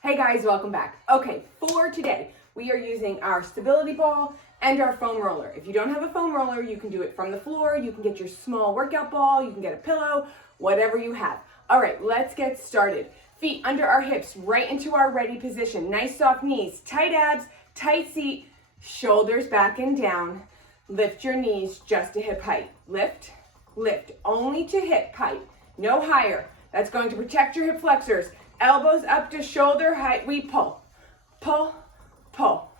Hey guys, welcome back. Okay, for today, we are using our stability ball and our foam roller. If you don't have a foam roller, you can do it from the floor. You can get your small workout ball. You can get a pillow, whatever you have. All right, let's get started. Feet under our hips, right into our ready position. Nice soft knees, tight abs, tight seat, shoulders back and down. Lift your knees just to hip height. Lift, lift, only to hip height, no higher. That's going to protect your hip flexors. Elbows up to shoulder height, we pull, pull, pull,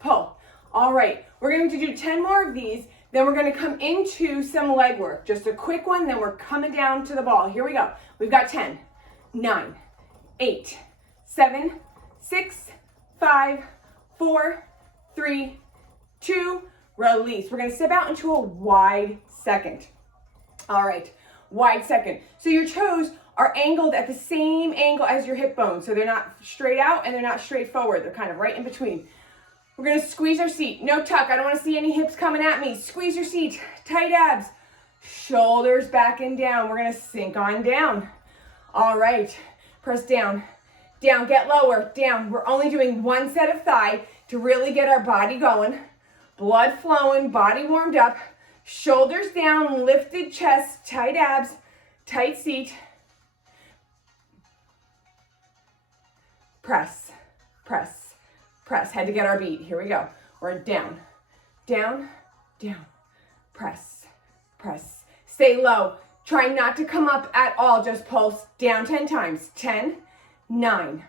pull. All right, we're going to do 10 more of these, then we're going to come into some leg work. Just a quick one, then we're coming down to the ball. Here we go. We've got 10, 9, 8, 7, 6, 5, 4, 3, 2, release. We're going to step out into a wide second. All right, wide second. So your toes are angled at the same angle as your hip bones. So they're not straight out and they're not straight forward. They're kind of right in between. We're gonna squeeze our seat. No tuck, I don't wanna see any hips coming at me. Squeeze your seat, tight abs, shoulders back and down. We're gonna sink on down. All right, press down, down, get lower, down. We're only doing one set of thigh to really get our body going. Blood flowing, body warmed up, shoulders down, lifted chest, tight abs, tight seat. Press, press, press. Had to get our beat. Here we go. We're down, down, down. Press, press. Stay low. Try not to come up at all. Just pulse down 10 times. 10, 9,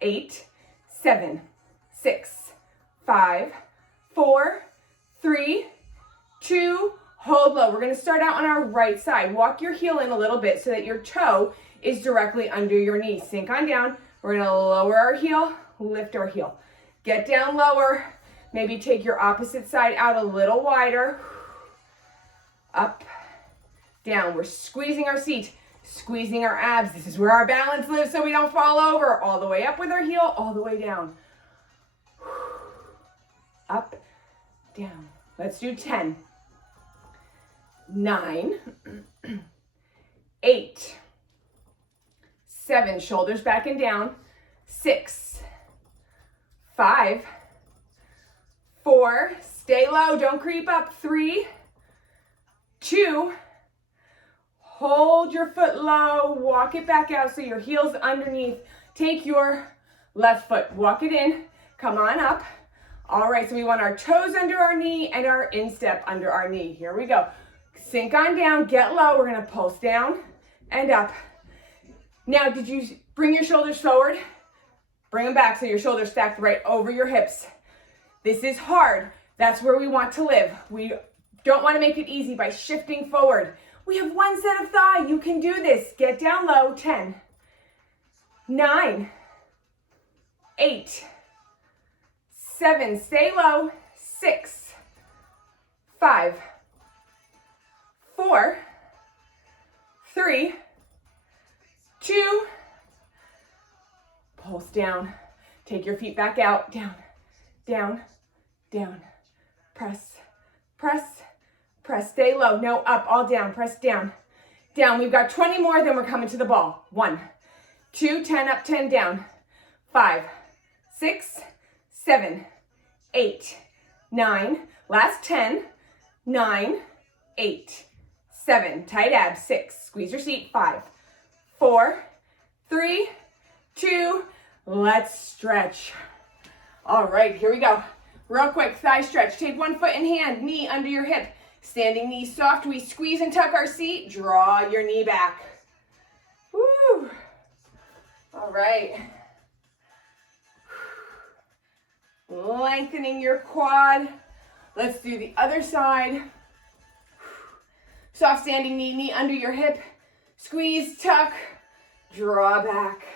8, 7, 6, 5, 4, 3, 2, hold low. We're going to start out on our right side. Walk your heel in a little bit so that your toe is directly under your knee. Sink on down. We're gonna lower our heel, lift our heel. Get down lower, maybe take your opposite side out a little wider. Up, down. We're squeezing our seat, squeezing our abs. This is where our balance lives so we don't fall over. All the way up with our heel, all the way down. Up, down. Let's do 10, 9, 8, 7, shoulders back and down, 6, 5, 4, stay low, don't creep up, 3, 2, hold your foot low, walk it back out so your heel's underneath. Take your left foot, walk it in, come on up. All right, so we want our toes under our knee and our instep under our knee. Here we go. Sink on down, get low. We're gonna pulse down and up. Now, did you bring your shoulders forward? Bring them back so your shoulders stacked right over your hips. This is hard. That's where we want to live. We don't want to make it easy by shifting forward. We have one set of thigh. You can do this. Get down low. 10, 9, 8, 7, stay low. 6, 5, 4, 3, 2, pulse down, take your feet back out, down, down, down, press, press, press, stay low, no up, all down, press down, down. We've got 20 more, then we're coming to the ball. 1, 2, 10 up, 10 down, 5, 6, 7, 8, 9, last 10, 9, 8, 7, tight abs, 6, squeeze your seat, 5, 4, 3, 2, let's stretch. All right, here we go. Real quick, thigh stretch. Take one foot in hand, knee under your hip. Standing knee soft, we squeeze and tuck our seat. Draw your knee back. Woo. All right. Lengthening your quad. Let's do the other side. Soft standing knee, knee under your hip. Squeeze, tuck, draw back.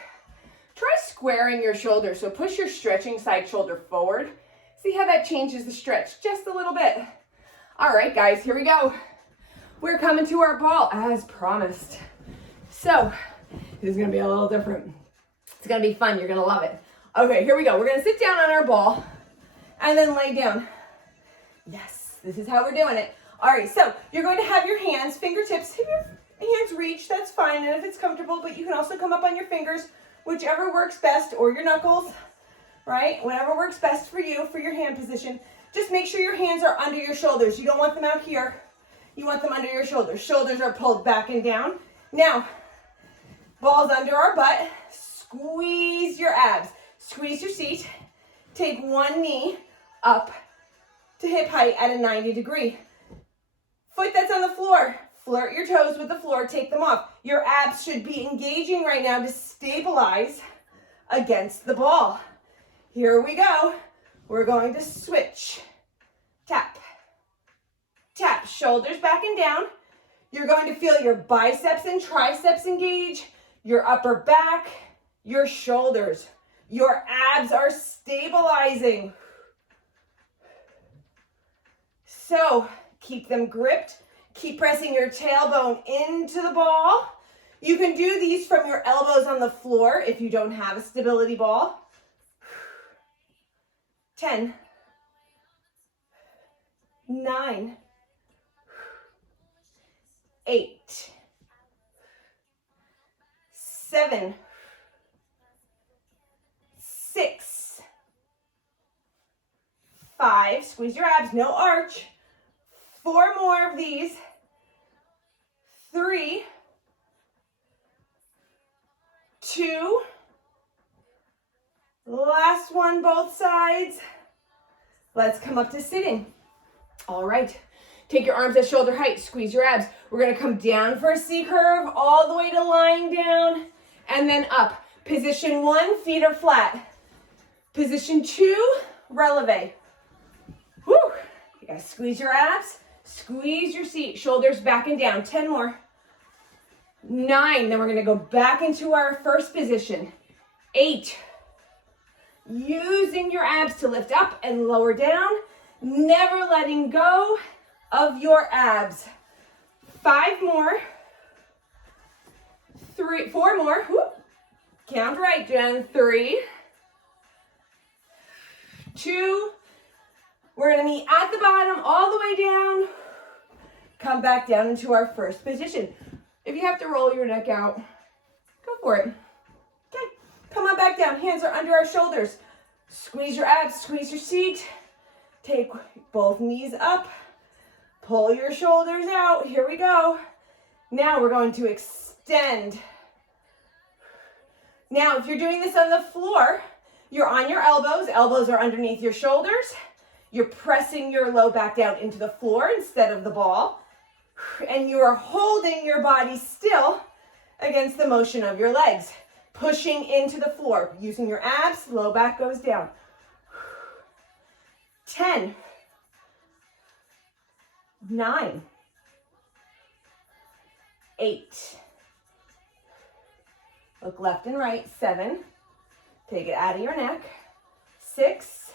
Try squaring your shoulders. So push your stretching side shoulder forward. See how that changes the stretch just a little bit. All right, guys, here we go. We're coming to our ball as promised. So this is gonna be a little different. It's gonna be fun, you're gonna love it. Okay, here we go. We're gonna sit down on our ball and then lay down. Yes, this is how we're doing it. All right, so you're going to have your hands, fingertips, if your hands reach, that's fine, and if it's comfortable, but you can also come up on your fingers, whichever works best, or your knuckles, right? Whatever works best for you, for your hand position. Just make sure your hands are under your shoulders. You don't want them out here. You want them under your shoulders. Shoulders are pulled back and down. Now, balls under our butt. Squeeze your abs. Squeeze your seat. Take one knee up to hip height at a 90 degree. Foot that's on the floor. Flirt your toes with the floor. Take them off. Your abs should be engaging right now to stabilize against the ball. Here we go. We're going to switch. Tap. Tap. Shoulders back and down. You're going to feel your biceps and triceps engage, your upper back, your shoulders. Your abs are stabilizing. So keep them gripped. Keep pressing your tailbone into the ball. You can do these from your elbows on the floor if you don't have a stability ball. 10, 9, 8, 7, 6, 5, squeeze your abs, no arch. 4 more of these. 3, 2, last one, both sides. Let's come up to sitting. All right, take your arms at shoulder height, squeeze your abs. We're gonna come down for a C curve, all the way to lying down, and then up. Position 1, feet are flat. Position 2, releve. Woo! You gotta squeeze your abs, squeeze your seat, shoulders back and down. 10 more. 9, then we're gonna go back into our first position. 8, using your abs to lift up and lower down, never letting go of your abs. 5 more. 3, 4 more. Whoop. Count right, Jen. 3, 2, we're gonna meet at the bottom, all the way down. Come back down into our first position. If you have to roll your neck out, go for it. Okay, come on back down. Hands are under our shoulders. Squeeze your abs, squeeze your seat. Take both knees up. Pull your shoulders out. Here we go. Now we're going to extend. Now, if you're doing this on the floor, you're on your elbows. Elbows are underneath your shoulders. You're pressing your low back down into the floor instead of the ball. And you are holding your body still against the motion of your legs. Pushing into the floor. Using your abs, low back goes down. 10, 9, 8. Look left and right. 7. Take it out of your neck. 6,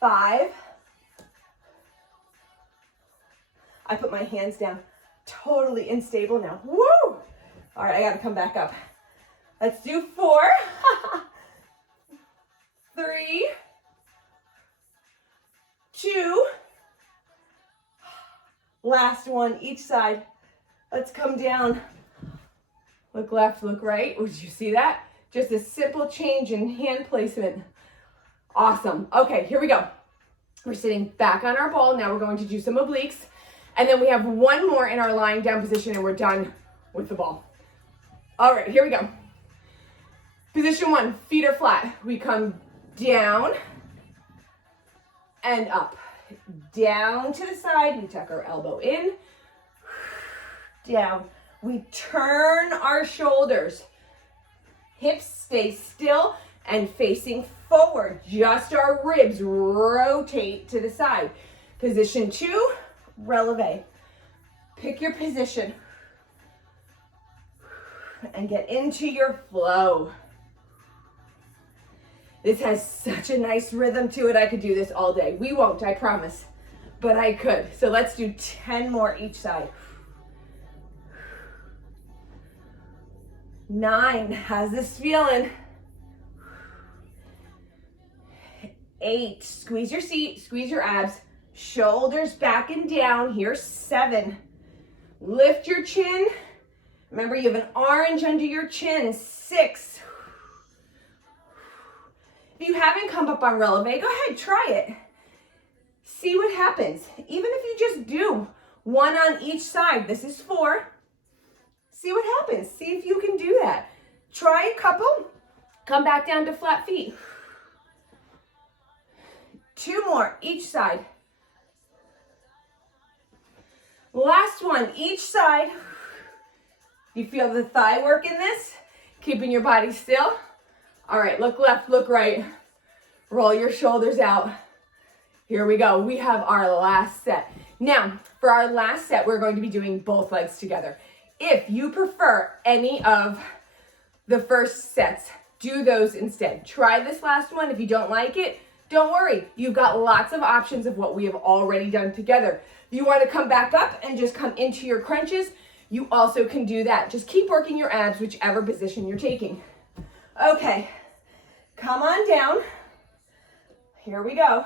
5. I put my hands down. Totally unstable now. Woo! All right, I gotta come back up. Let's do 4. 3, 2. Last one, each side. Let's come down. Look left, look right. Did you see that? Just a simple change in hand placement. Awesome. Okay, here we go. We're sitting back on our ball. Now we're going to do some obliques. And then we have one more in our lying down position and we're done with the ball. All right, here we go. Position 1, feet are flat. We come down and up. Down to the side, we tuck our elbow in. Down. We turn our shoulders. Hips stay still and facing forward. Just our ribs rotate to the side. Position 2, releve. Pick your position and get into your flow. This has such a nice rhythm to it. I could do this all day. We won't, I promise, but I could. So let's do 10 more each side. 9, how's this feeling? 8, squeeze your seat, squeeze your abs, shoulders back and down. Here, 7, lift your chin, Remember, you have an orange under your chin. 6. If you haven't come up on releve, go ahead, try it. See what happens. Even if you just do one on each side, this is 4. See what happens. See if you can do that. Try a couple. Come back down to flat feet. 2 more each side. Last one each side. You feel the thigh work in this? Keeping your body still. All right, look left, look right. Roll your shoulders out. Here we go. We have our last set. Now, for our last set, we're going to be doing both legs together. If you prefer any of the first sets, do those instead. Try this last one. If you don't like it, don't worry. You've got lots of options of what we have already done together. If you want to come back up and just come into your crunches, you also can do that. Just keep working your abs, whichever position you're taking. Okay, come on down. Here we go.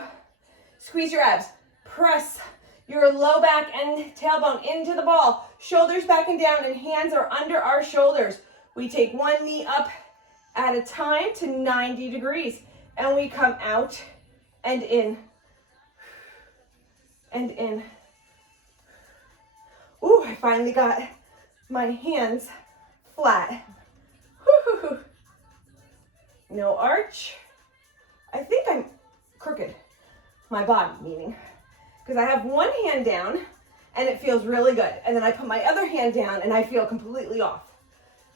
Squeeze your abs. Press your low back and tailbone into the ball. Shoulders back and down, and hands are under our shoulders. We take one knee up at a time to 90 degrees, and we come out and in and in. Ooh, I finally got my hands flat. Woo-hoo-hoo. No arch. I think I'm crooked, my body meaning, because I have one hand down and it feels really good, and then I put my other hand down and I feel completely off.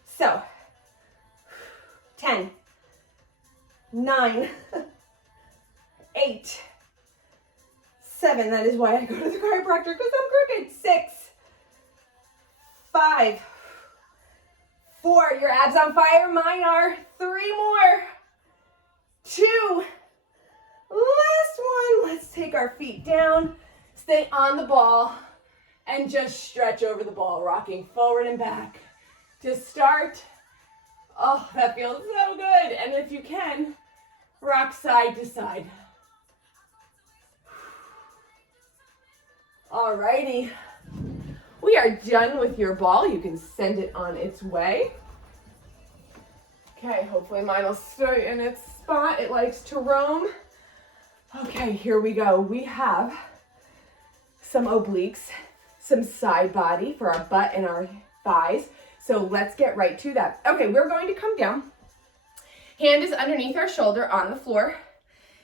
So 10, 9, 8, 7, that is why I go to the chiropractor, because I'm crooked. 6, 5, 4, your abs on fire, mine are. 3 more, 2, last one. Let's take our feet down, stay on the ball, and just stretch over the ball, rocking forward and back to start. Oh, that feels so good. And if you can, rock side to side. Alrighty. We are done with your ball. You can send it on its way. Okay, hopefully mine will stay in its spot. It likes to roam. Okay, here we go. We have some obliques, some side body for our butt and our thighs. So let's get right to that. Okay, we're going to come down. Hand is underneath our shoulder on the floor.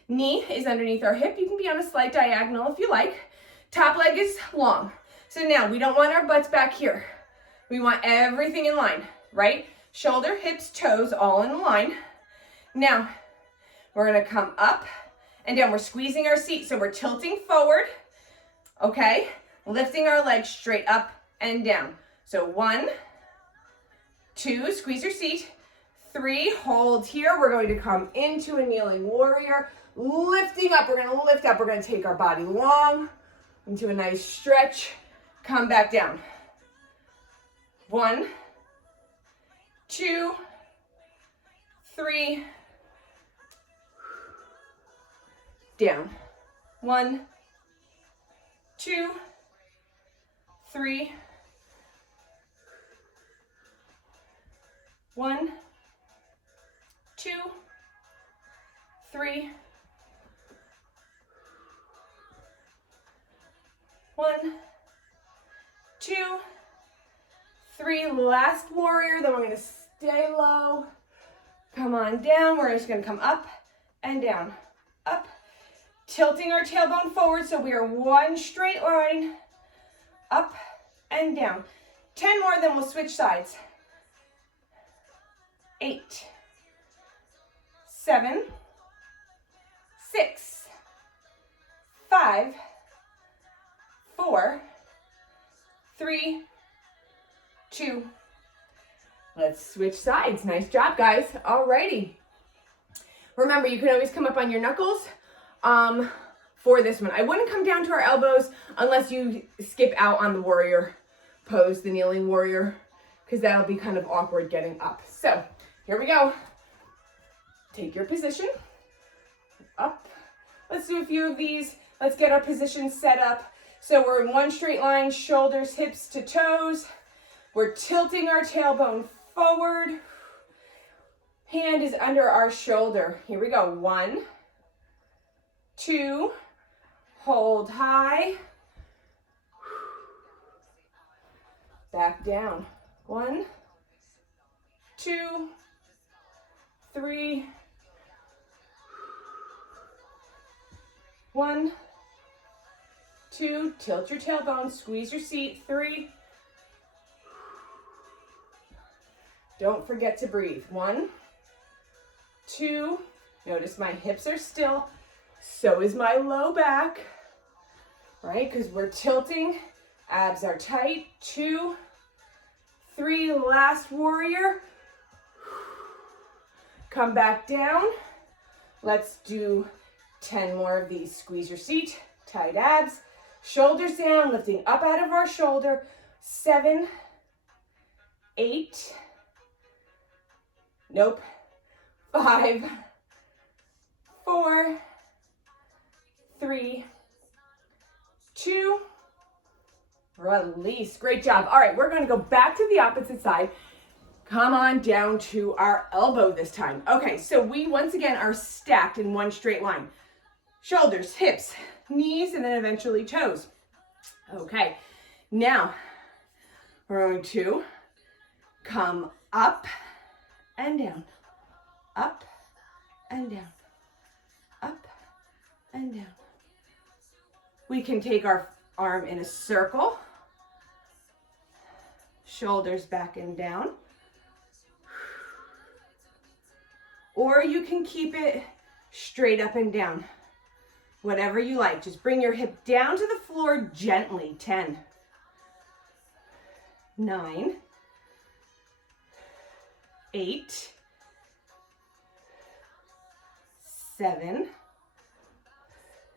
Knee is underneath our hip. You can be on a slight diagonal if you like. Top leg is long. So now we don't want our butts back here. We want everything in line, right? Shoulder, hips, toes, all in line. Now, we're gonna come up and down. We're squeezing our seat, so we're tilting forward, okay? Lifting our legs straight up and down. So 1, 2, squeeze your seat. 3, hold here. We're going to come into a kneeling warrior. Lifting up, we're gonna lift up. We're gonna take our body long into a nice stretch. Come back down. 1, 2, 3, down. 1, 2, 3, 1, 2, 3, 1, 2, 3, last warrior, then we're gonna stay low. Come on down, we're just gonna come up and down, up. Tilting our tailbone forward so we are one straight line, up and down. 10 more, then we'll switch sides. 8, 7, 6, 5, 4, 3, 2. Let's switch sides. Nice job, guys. Alrighty. Remember, you can always come up on your knuckles for this one. I wouldn't come down to our elbows unless you skip out on the warrior pose, the kneeling warrior, because that'll be kind of awkward getting up. So here we go. Take your position. Up. Let's do a few of these. Let's get our position set up. So we're in one straight line, shoulders, hips to toes. We're tilting our tailbone forward. Hand is under our shoulder. Here we go. 1, 2, hold high. Back down. 1, 2, 3. 1, 2, tilt your tailbone, squeeze your seat. 3. Don't forget to breathe. 1, 2. Notice my hips are still. So is my low back, right? Because we're tilting. Abs are tight. 2, 3. Last warrior. Come back down. Let's do 10 more of these. Squeeze your seat. Tight abs. Shoulders down, lifting up out of our shoulder. 7, 8. Nope. 5, 4, 3, 2. Release. Great job. All right, we're going to go back to the opposite side. Come on down to our elbow this time. Okay, so we once again are stacked in one straight line. Shoulders, hips, knees, and then eventually toes. Okay, now we're going to come up and down, up and down, up and down. We can take our arm in a circle, shoulders back and down, or you can keep it straight up and down. Whatever you like. Just bring your hip down to the floor gently. 10, 9, 8, 7,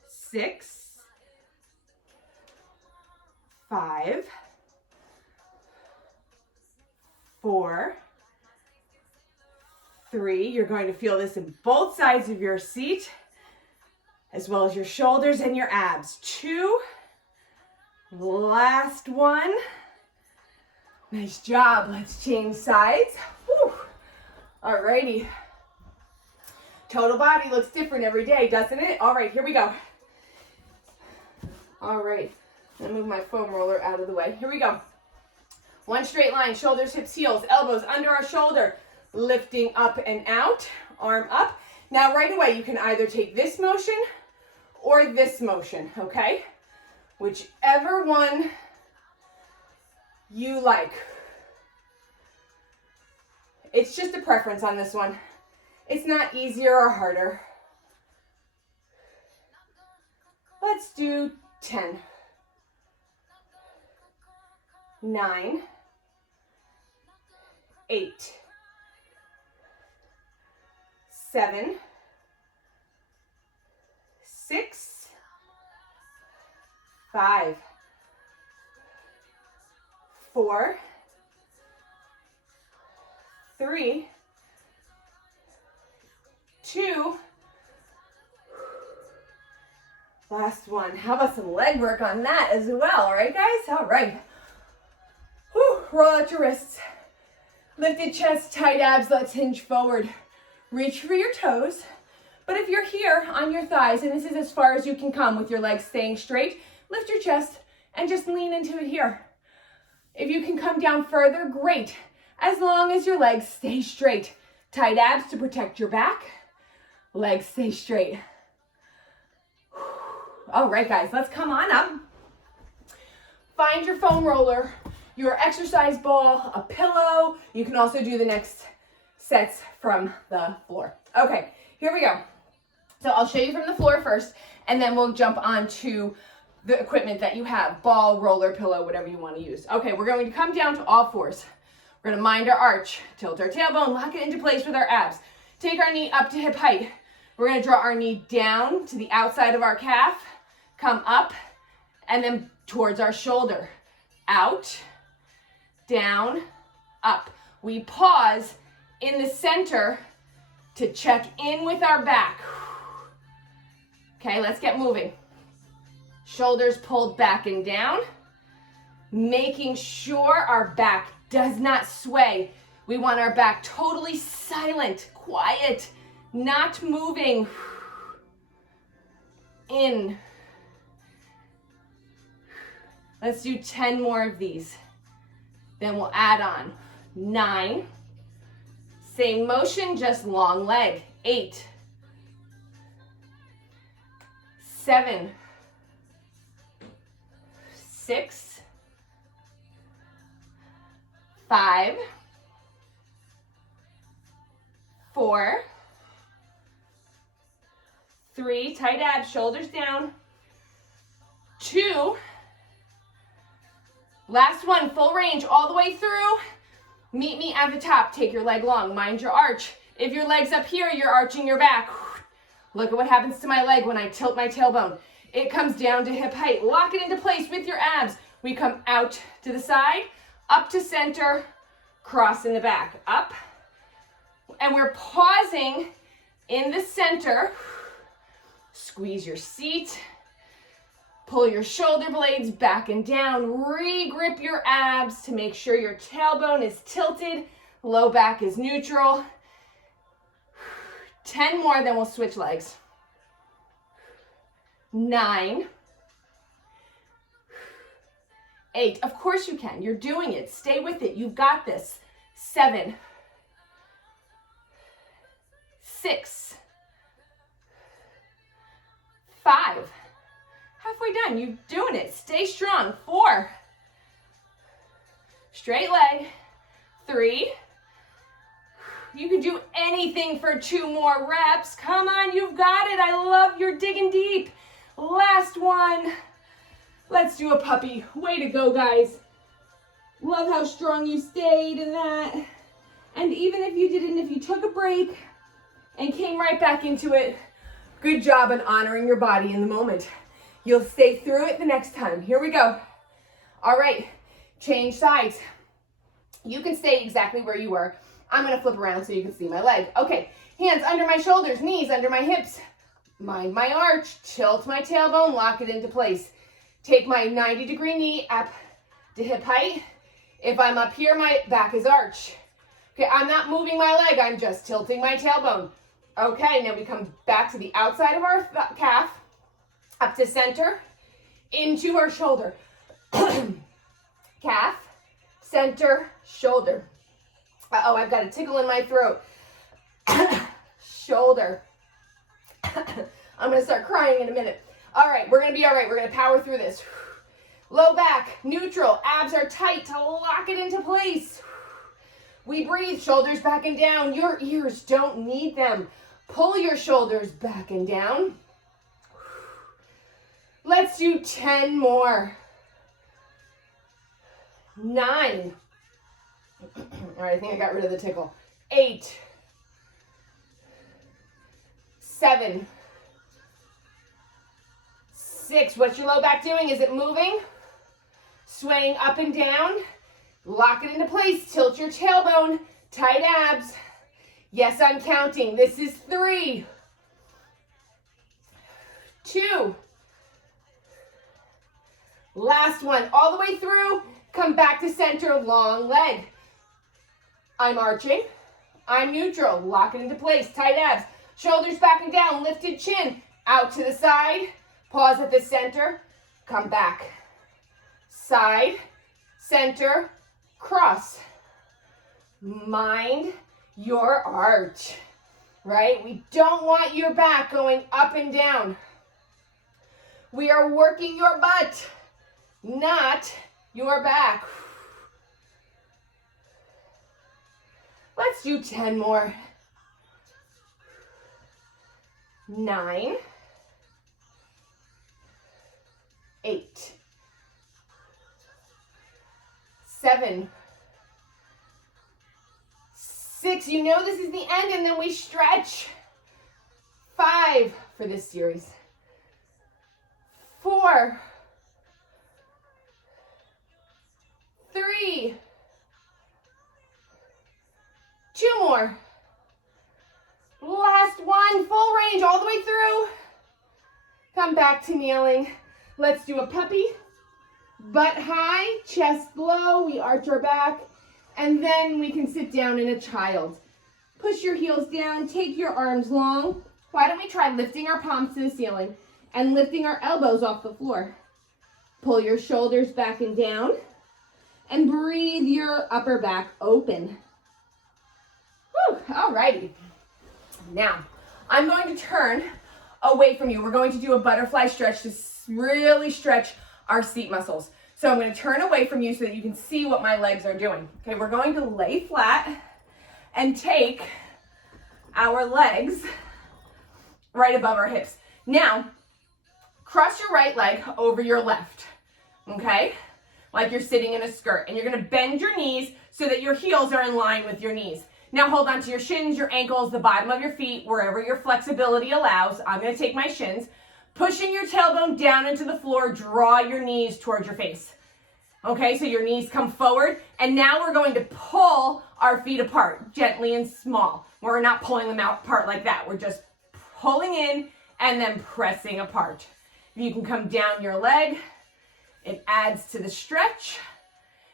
6, 5, 4, 3. You're going to feel this in both sides of your seat, as well as your shoulders and your abs. 2. Last one. Nice job. Let's change sides. Whew. Alrighty. Total body looks different every day, doesn't it? All right, here we go. All right. I'm gonna move my foam roller out of the way. Here we go. One straight line, shoulders, hips, heels, elbows under our shoulder, lifting up and out, arm up. Now right away, you can either take this motion or this motion, okay? Whichever one you like. It's just a preference on this one. It's not easier or harder. Let's do 10, 9, 8, 7, 6, 5, 4, 3, 2. Last one. How about some leg work on that as well? All right, guys? All right. Whew. Roll out your wrists. Lifted chest, tight abs. Let's hinge forward. Reach for your toes. But if you're here on your thighs, and this is as far as you can come with your legs staying straight, lift your chest and just lean into it here. If you can come down further, great. As long as your legs stay straight. Tight abs to protect your back. Legs stay straight. All right, guys, let's come on up. Find your foam roller, your exercise ball, a pillow. You can also do the next sets from the floor. Okay, here we go. So I'll show you from the floor first, and then we'll jump onto the equipment that you have, ball, roller, pillow, whatever you want to use. Okay, we're going to come down to all fours. We're going to mind our arch, tilt our tailbone, lock it into place with our abs. Take our knee up to hip height. We're going to draw our knee down to the outside of our calf, come up, and then towards our shoulder. Out, down, up. We pause in the center to check in with our back. Okay, let's get moving. Shoulders pulled back and down, making sure our back does not sway. We want our back totally silent, quiet, not moving. In. Let's do 10 more of these. Then we'll add on 9. Same motion, just long leg. 8. 7. 6. 5. 4. 3, tight abs, shoulders down. 2. Last one, full range all the way through. Meet me at the top. Take your leg long. Mind your arch. If your leg's up here, you're arching your back. Look at what happens to my leg when I tilt my tailbone. It comes down to hip height. Lock it into place with your abs. We come out to the side, up to center, cross in the back. Up. And we're pausing in the center. Squeeze your seat. Pull your shoulder blades back and down. Re-grip your abs to make sure your tailbone is tilted. Low back is neutral. 10 more, then we'll switch legs. 9. 8. Of course you can. You're doing it. Stay with it. You've got this. 7. 6. 5. Halfway done. You're doing it. Stay strong. 4. Straight leg. 3. You can do anything for 2 more reps. Come on, you've got it. I love your digging deep. Last one. Let's do a puppy. Way to go, guys. Love how strong you stayed in that. And even if you didn't, if you took a break and came right back into it, good job on honoring your body in the moment. You'll stay through it the next time. Here we go. All right, change sides. You can stay exactly where you were. I'm gonna flip around so you can see my leg. Okay, hands under my shoulders, knees under my hips. Mind my arch, tilt my tailbone, lock it into place. Take my 90-degree knee up to hip height. If I'm up here, my back is arch. Okay, I'm not moving my leg, I'm just tilting my tailbone. Okay, now we come back to the outside of our calf, up to center, into our shoulder. Calf, center, shoulder. Uh-oh, I've got a tickle in my throat. Shoulder. I'm going to start crying in a minute. All right, we're going to be all right. We're going to power through this. Low back, neutral. Abs are tight to lock it into place. We breathe, shoulders back and down. Your ears don't need them. Pull your shoulders back and down. Let's do 10 more. 9. All right, I think I got rid of the tickle. 8. 7. 6. What's your low back doing? Is it moving? Swaying up and down. Lock it into place. Tilt your tailbone. Tight abs. Yes, I'm counting. This is 3. 2. Last one. All the way through. Come back to center. Long leg. I'm arching. I'm neutral. Lock it into place. Tight abs. Shoulders back and down. Lifted chin. Out to the side. Pause at the center. Come back. Side. Center. Cross. Mind your arch. Right? We don't want your back going up and down. We are working your butt, not your back. Let's do 10 more. 9. 8. 7. 6. You know this is the end, and then we stretch. 5 for this series. 4. 3. 2 more. Last one, full range all the way through. Come back to kneeling. Let's do a puppy. Butt high, chest low. We arch our back. And then we can sit down in a child. Push your heels down, take your arms long. Why don't we try lifting our palms to the ceiling and lifting our elbows off the floor. Pull your shoulders back and down and breathe your upper back open. Whew, all righty. Now, I'm going to turn away from you. We're going to do a butterfly stretch to really stretch our seat muscles. So I'm going to turn away from you so that you can see what my legs are doing. Okay, we're going to lay flat and take our legs right above our hips. Now, cross your right leg over your left, okay? Like you're sitting in a skirt. And you're going to bend your knees so that your heels are in line with your knees. Now hold on to your shins, your ankles, the bottom of your feet, wherever your flexibility allows. I'm going to take my shins. Pushing your tailbone down into the floor, draw your knees towards your face. Okay, so your knees come forward. And now we're going to pull our feet apart, gently and small. We're not pulling them out apart like that. We're just pulling in and then pressing apart. If you can come down your leg, it adds to the stretch.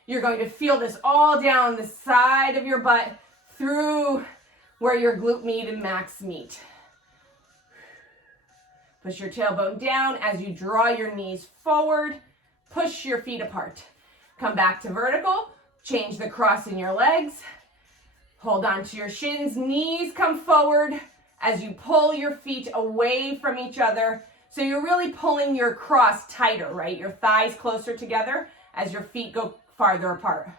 You're going to feel this all down the side of your butt through where your glute med and max meet. Push your tailbone down as you draw your knees forward. Push your feet apart. Come back to vertical. Change the cross in your legs. Hold on to your shins. Knees come forward as you pull your feet away from each other. So you're really pulling your cross tighter, right? Your thighs closer together as your feet go farther apart.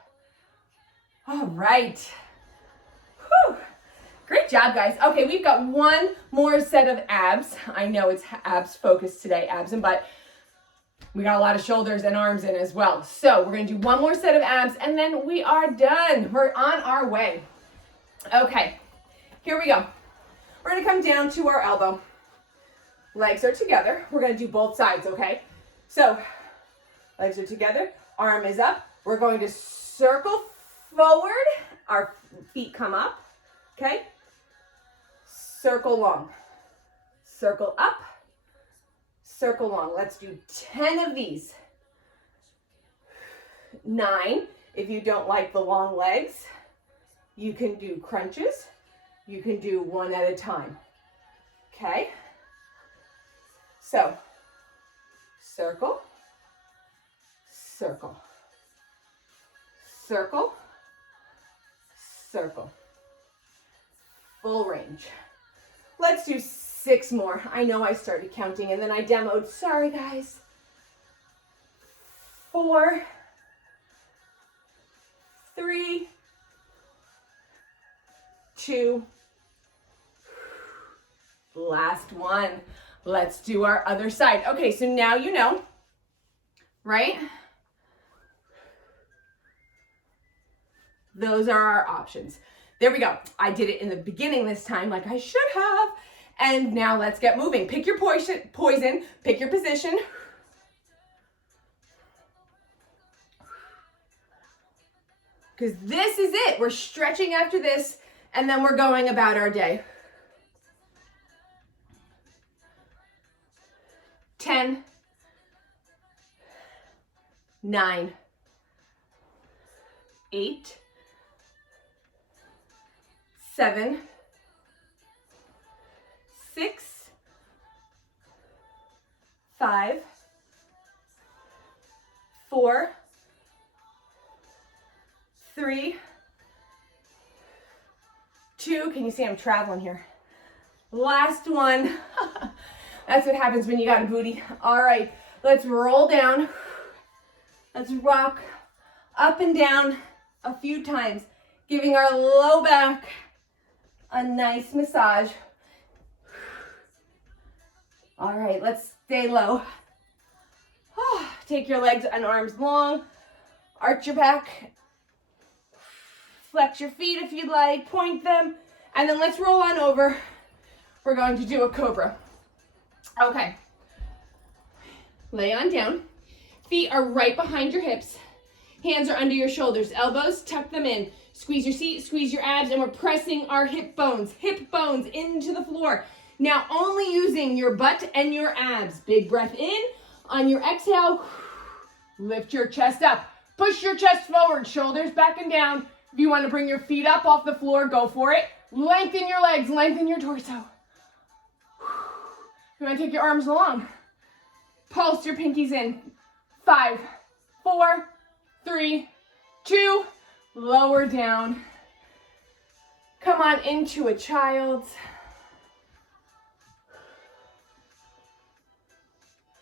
All right. Whew. Great job, guys. Okay, we've got one more set of abs. I know it's abs focused today, abs and butt. We got a lot of shoulders and arms in as well. So we're going to do one more set of abs and then we are done. We're on our way. Okay, here we go. We're going to come down to our elbow. Legs are together. We're going to do both sides, okay? So legs are together. Arm is up. We're going to circle forward. Our feet come up, okay? Circle long. Circle up. Circle long. Let's do 10 of these. 9. If you don't like the long legs, you can do crunches. You can do one at a time. Okay? So, circle, circle, circle, circle. Full range. Let's do 6 more. I know I started counting and then I demoed. Sorry, guys. 4, 3, 2, last one. Let's do our other side. Okay, so now you know, right? Those are our options. There we go. I did it in the beginning this time like I should have. And now let's get moving. Pick your poison, pick your position. Because this is it. We're stretching after this, and then we're going about our day. 10, 9, 8, 7, 6, 5, 4, 3, 2. Can you see I'm traveling here? Last one. That's what happens when you got a booty. All right, let's roll down. Let's rock up and down a few times, giving our low back a nice massage. All right, let's stay low. Take your legs and arms long. Arch your back. Flex your feet if you'd like. Point them. And then let's roll on over. We're going to do a cobra. Okay. Lay on down. Feet are right behind your hips. Hands are under your shoulders. Elbows, tuck them in. Squeeze your seat, squeeze your abs, and we're pressing our hip bones into the floor. Now only using your butt and your abs. Big breath in. On your exhale, lift your chest up. Push your chest forward, shoulders back and down. If you want to bring your feet up off the floor, go for it. Lengthen your legs, lengthen your torso. You want to take your arms along. Pulse your pinkies in. 5, 4, 3, 2, lower down. Come on into a child's.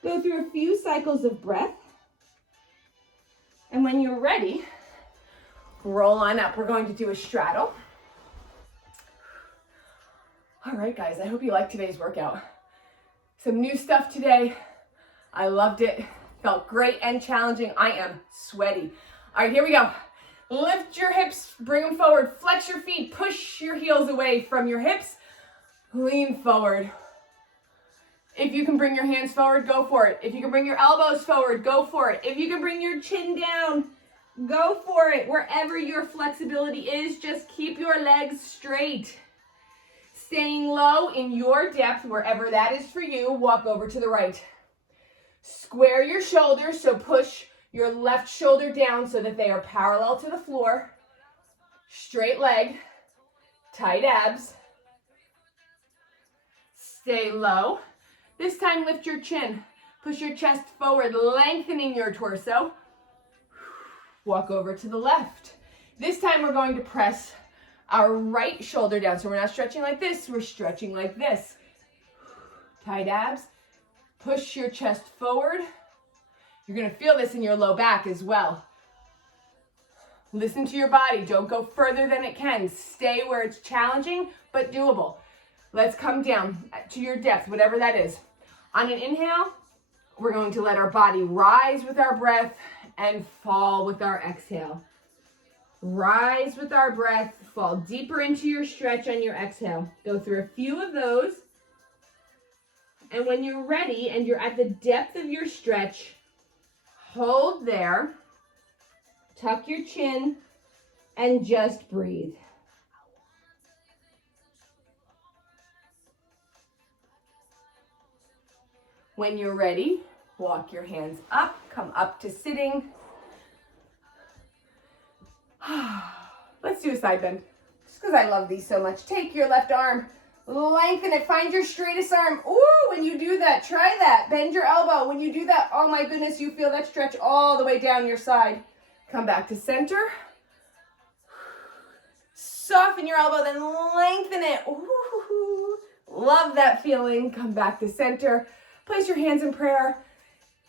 Go through a few cycles of breath. And when you're ready, roll on up. We're going to do a straddle. All right, guys, I hope you liked today's workout. Some new stuff today. I loved it. Felt great and challenging. I am sweaty. All right, here we go. Lift your hips, bring them forward. Flex your feet, push your heels away from your hips. Lean forward. If you can bring your hands forward, go for it. If you can bring your elbows forward, go for it. If you can bring your chin down, go for it. Wherever your flexibility is, just keep your legs straight. Staying low in your depth, wherever that is for you, walk over to the right. Square your shoulders, so push your left shoulder down so that they are parallel to the floor. Straight leg, tight abs. Stay low. This time lift your chin. Push your chest forward, lengthening your torso. Walk over to the left. This time we're going to press our right shoulder down. So we're not stretching like this, we're stretching like this. Tight abs. Push your chest forward. You're gonna feel this in your low back as well. Listen to your body. Don't go further than it can. Stay where it's challenging, but doable. Let's come down to your depth, whatever that is. On an inhale, we're going to let our body rise with our breath and fall with our exhale. Rise with our breath, fall deeper into your stretch on your exhale. Go through a few of those. And when you're ready and you're at the depth of your stretch, hold there, tuck your chin, and just breathe. When you're ready, walk your hands up, come up to sitting. Let's do a side bend, just because I love these so much. Take your left arm, lengthen it, find your straightest arm. Ooh, when you do that, try that. Bend your elbow. When you do that, oh my goodness, you feel that stretch all the way down your side. Come back to center. Soften your elbow, then lengthen it. Ooh, love that feeling. Come back to center. Place your hands in prayer.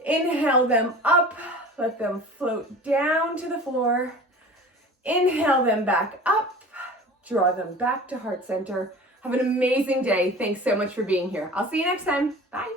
Inhale them up. Let them float down to the floor. Inhale them back up. Draw them back to heart center. Have an amazing day. Thanks so much for being here. I'll see you next time. Bye.